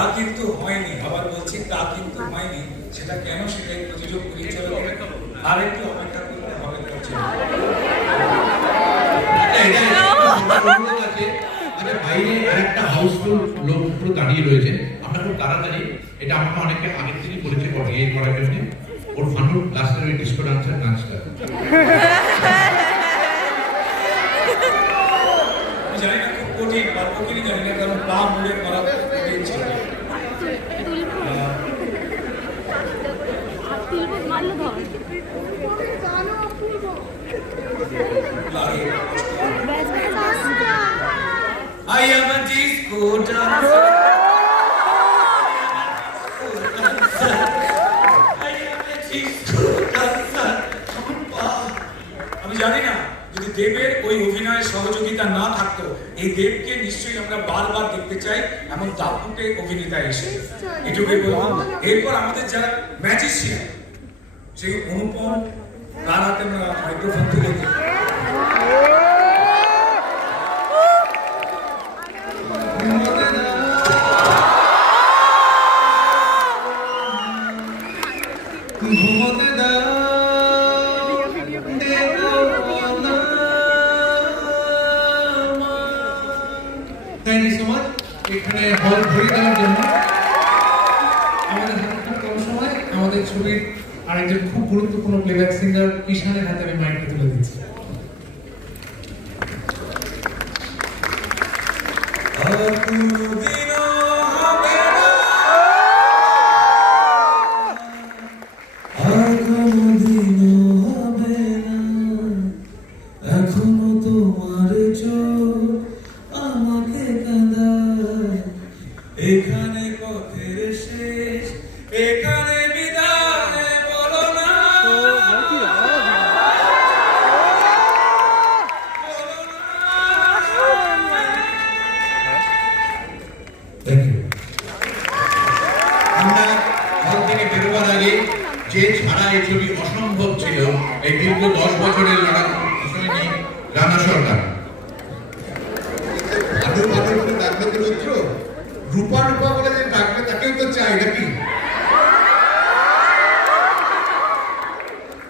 তা কিন্তু হয়নি, আবার বলছি তা কিন্তু হয়নি। সেটা কেন, সেটাই প্রযোজক পরিচালক আর একটু অপেক্ষা করতে হবে করছে। বাইরে আরেকটা হাউসফুল লোক পুরো দাঁড়িয়ে রয়েছে, আমরা খুব তাড়াতাড়ি, এটা আমাকে অনেকে আগের থেকে বলেছে বিয়ে করার জন্য, ওর ফান্ডু লাস্টের ওই ডিস্কো ডান্সের নাচটা জানি না খুব কঠিন, পারবো কিনা জানি না, কারণ পা মুড়ে করা কঠিন ছিল। I am a disco dancer. আমি জানি না যদি দেবের ওই অভিনয়ের সহযোগিতা না থাকতো, এই দেবকে নিশ্চয়ই আমরা বারবার দেখতে চাই এমন দাপুটে অভিনেতা এসে। এটুকুই বলবো। এরপর আমাদের যারা ম্যাজিশিয়ান, সেই অনুপম, তার হাতে আমরা মাইক্রোফোন তুলে দিই। থ্যাংক ইউ সো মাচ এখানে হল ভরে দেওয়ার জন্য। আমাদের হাতে খুব কম সময়, আমাদের ছবির আরেকজন খুব গুরুত্বপূর্ণ প্লেব্যাক সিঙ্গার কিষানের হাতে আমি মাইকটা তুলে দিচ্ছি। এখনো তোমার চোখ আমাকে কাঁদায়, এখানে পথের শেষ, এখানে বিদায় বলো না, আমরা হল থেকে বেরোবার আগে যে ছাড়া এই ছবি অসম্ভব ছিল, এই দীর্ঘ 10 বছরের লড়াই রানা সরকার। ভালো ভালো করে ডাকলে তো রুদ্র, রূপা রূপা বলে যে ডাকলে তাকেও তো চাই নাকি?